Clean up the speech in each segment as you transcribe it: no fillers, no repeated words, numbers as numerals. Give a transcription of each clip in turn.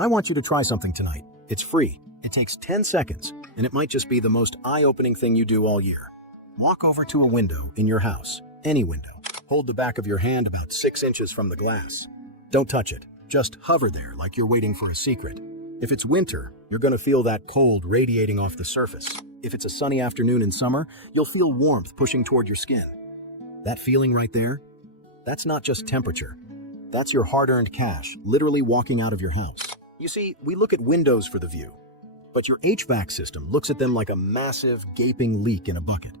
I want you to try something tonight. It's free. It takes 10 seconds, and it might just be the most eye-opening thing you do all year. Walk over to a window in your house, any window. Hold the back of your hand about 6 inches from the glass. Don't touch it. Just hover there like you're waiting for a secret. If it's winter, you're going to feel that cold radiating off the surface. If it's a sunny afternoon in summer, you'll feel warmth pushing toward your skin. That feeling right there? That's not just temperature. That's your hard-earned cash, literally walking out of your house. You see, we look at windows for the view, but your HVAC system looks at them like a massive, gaping leak in a bucket.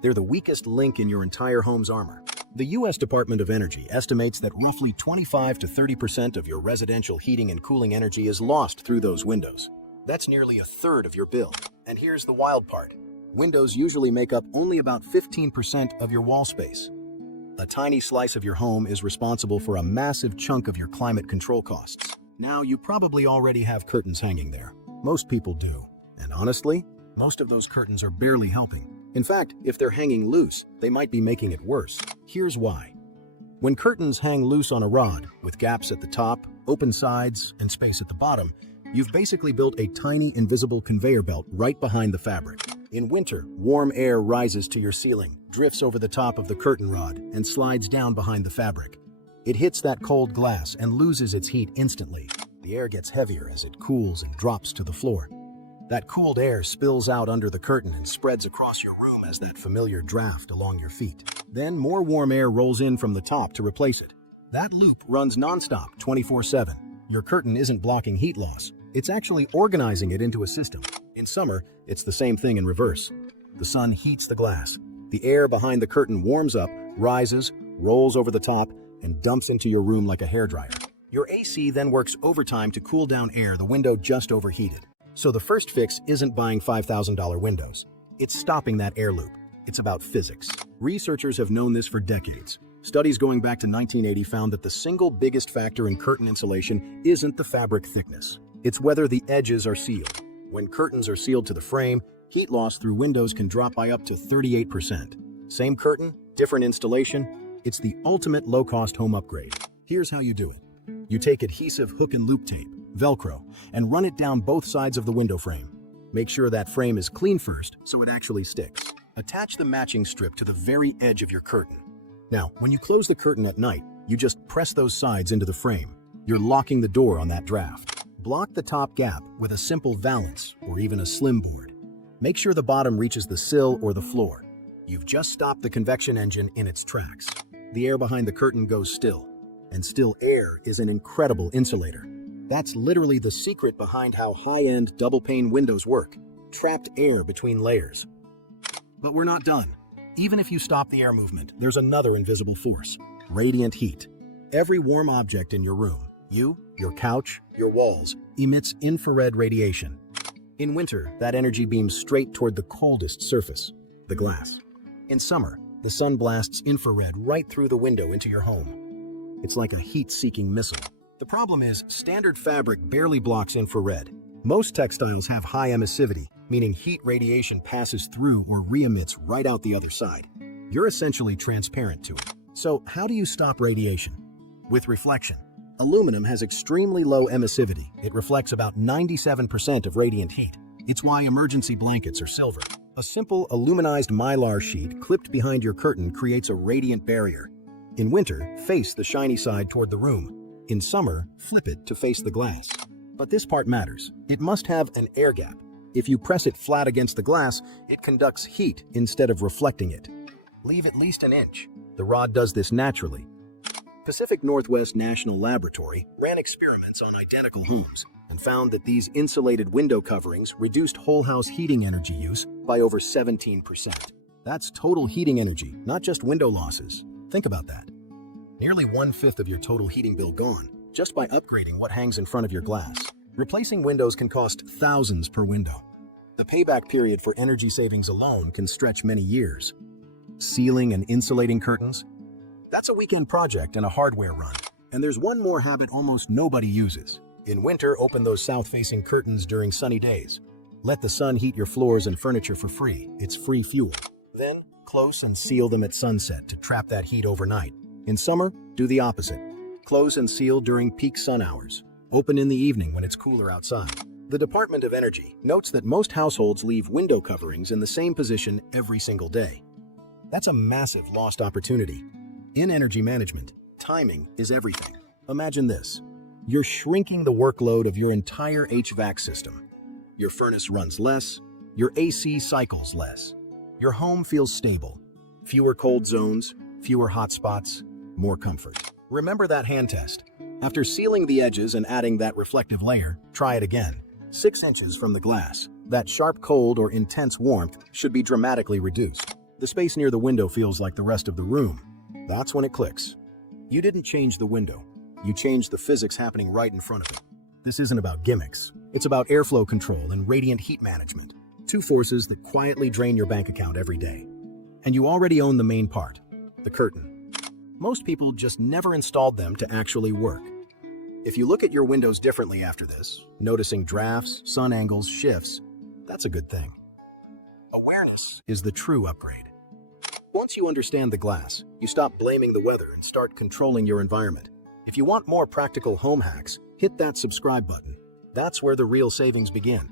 They're the weakest link in your entire home's armor. The U.S. Department of Energy estimates that roughly 25 to 30% of your residential heating and cooling energy is lost through those windows. That's nearly a third of your bill. And here's the wild part. Windows usually make up only about 15% of your wall space. A tiny slice of your home is responsible for a massive chunk of your climate control costs. Now, you probably already have curtains hanging there. Most people do. And honestly, most of those curtains are barely helping. In fact, if they're hanging loose, they might be making it worse. Here's why. When curtains hang loose on a rod, with gaps at the top, open sides, and space at the bottom, you've basically built a tiny invisible conveyor belt right behind the fabric. In winter, warm air rises to your ceiling, drifts over the top of the curtain rod, and slides down behind the fabric. It hits that cold glass and loses its heat instantly. The air gets heavier as it cools and drops to the floor. That cooled air spills out under the curtain and spreads across your room as that familiar draft along your feet. Then more warm air rolls in from the top to replace it. That loop runs nonstop, 24/7. Your curtain isn't blocking heat loss. It's actually organizing it into a system. In summer, it's the same thing in reverse. The sun heats the glass. The air behind the curtain warms up, rises, rolls over the top, and dumps into your room like a hairdryer. Your AC then works overtime to cool down air the window just overheated. So the first fix isn't buying $5,000 windows. It's stopping that air loop. It's about physics. Researchers have known this for decades. Studies going back to 1980 found that the single biggest factor in curtain insulation isn't the fabric thickness. It's whether the edges are sealed. When curtains are sealed to the frame, heat loss through windows can drop by up to 38%. Same curtain, different installation. It's the ultimate low-cost home upgrade. Here's how you do it. You take adhesive hook and loop tape, Velcro, and run it down both sides of the window frame. Make sure that frame is clean first so it actually sticks. Attach the matching strip to the very edge of your curtain. Now, when you close the curtain at night, you just press those sides into the frame. You're locking the door on that draft. Block the top gap with a simple valance or even a slim board. Make sure the bottom reaches the sill or the floor. You've just stopped the convection engine in its tracks. The air behind the curtain goes still, and still air is an incredible insulator. That's literally the secret behind how high-end double-pane windows work. Trapped air between layers. But we're not done. Even if you stop the air movement, there's another invisible force: radiant heat. Every warm object in your room, your couch, your walls, emits infrared radiation. In winter, that energy beams straight toward the coldest surface, the glass. In summer, the sun blasts infrared right through the window into your home. It's like a heat-seeking missile. The problem is, standard fabric barely blocks infrared. Most textiles have high emissivity, meaning heat radiation passes through or re-emits right out the other side. You're essentially transparent to it. So how do you stop radiation? With reflection. Aluminum has extremely low emissivity. It reflects about 97% of radiant heat. It's why emergency blankets are silver. A simple aluminized mylar sheet clipped behind your curtain creates a radiant barrier. In winter, face the shiny side toward the room. In summer, flip it to face the glass. But this part matters. It must have an air gap. If you press it flat against the glass, it conducts heat instead of reflecting it. Leave at least an inch. The rod does this naturally. Pacific Northwest National Laboratory ran experiments on identical homes and found that these insulated window coverings reduced whole house heating energy use by over 17%. That's total heating energy, not just window losses. Think about that. Nearly 1/5 of your total heating bill gone, just by upgrading what hangs in front of your glass. Replacing windows can cost thousands per window. The payback period for energy savings alone can stretch many years. Sealing and insulating curtains? That's a weekend project and a hardware run. And there's one more habit almost nobody uses. In winter, open those south-facing curtains during sunny days. Let the sun heat your floors and furniture for free. It's free fuel. Then, close and seal them at sunset to trap that heat overnight. In summer, do the opposite. Close and seal during peak sun hours. Open in the evening when it's cooler outside. The Department of Energy notes that most households leave window coverings in the same position every single day. That's a massive lost opportunity. In energy management, timing is everything. Imagine this. You're shrinking the workload of your entire HVAC system. Your furnace runs less, your AC cycles less. Your home feels stable. Fewer cold zones, fewer hot spots, more comfort. Remember that hand test. After sealing the edges and adding that reflective layer, try it again. 6 inches from the glass. That sharp cold or intense warmth should be dramatically reduced. The space near the window feels like the rest of the room. That's when it clicks. You didn't change the window. You changed the physics happening right in front of it. This isn't about gimmicks. It's about airflow control and radiant heat management. 2 forces that quietly drain your bank account every day. And you already own the main part, the curtain. Most people just never installed them to actually work. If you look at your windows differently after this, noticing drafts, sun angles, shifts, that's a good thing. Awareness is the true upgrade. Once you understand the glass, you stop blaming the weather and start controlling your environment. If you want more practical home hacks, hit that subscribe button. That's where the real savings begin.